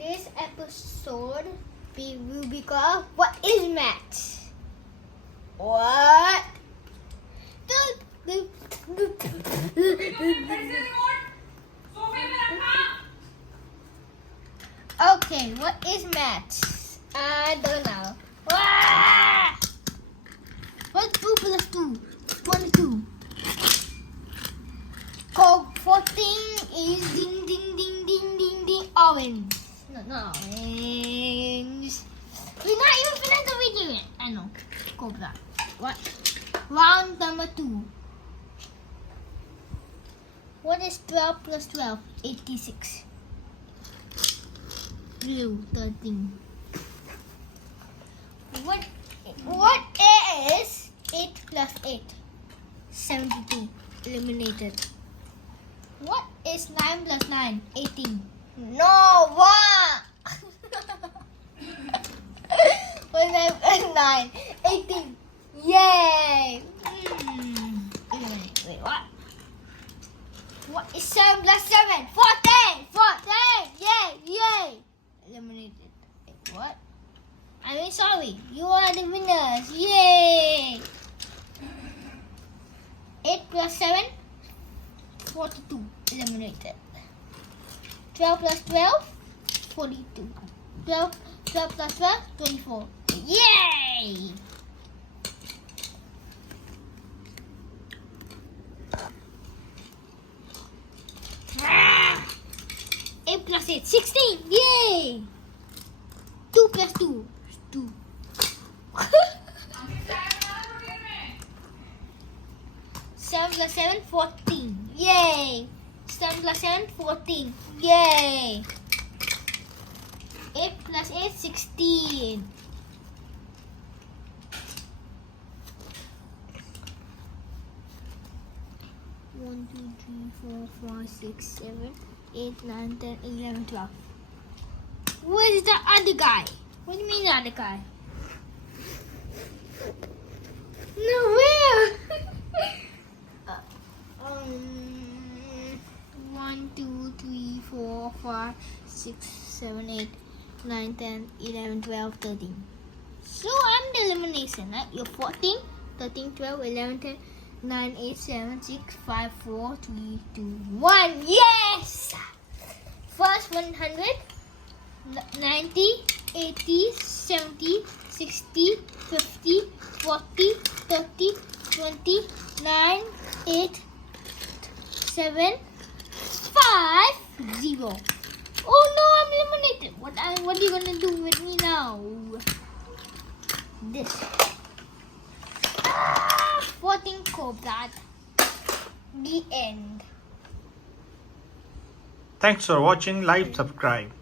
this episode we will be called What is Maths? What? Okay, what is maths? I don't know. What's 2 plus 2? 22. Code 14 is ding ding ding ding ding ding orange. No, not orange. We're not even finished the video yet. I know. Cobra. What? Round number 2. What is 12 plus 12? 86. Blue 13. What is 8 plus 8? 72. Eliminated. What is 9 plus 9? 18. No, what? What is 9 plus 9? 18. Yay! Wait, what? What is 7 plus 7? 14! 14! Yay! Eliminated. Wait, what? I'm really sorry. You are the winners. Yay! 8 plus 7? 42. Eliminated. 12 plus 12? 42. 12 plus 12? 24. Yay! 8 plus 8, 16! Yay! 2 plus 2, 2. 7 plus 7, 14. Yay! 7 plus 7, 14. Yay! 8 plus 8, 16. 1, 2, 3, 4, 5, 6, 7, 8, 9, 10, 11, 12. Where's the other guy? What do you mean the other guy? No, where? 1, 2, 3, 4, 5, 6, 7, 8, 9, 10, 11, 12, 13. So I'm the elimination, right? You're 14, 13, 12, 11, 10, 9, 8, 7, 6, 5, 4, 3, 2, 1. Yes! First 100, 90, 80, 70, 60, 50, 40, 30, 20, 9, 8, 7, 5, 0. Oh no, I'm eliminated. What are you gonna do with me now? This. 14 Cobra. The end. Thanks for watching. Like, subscribe.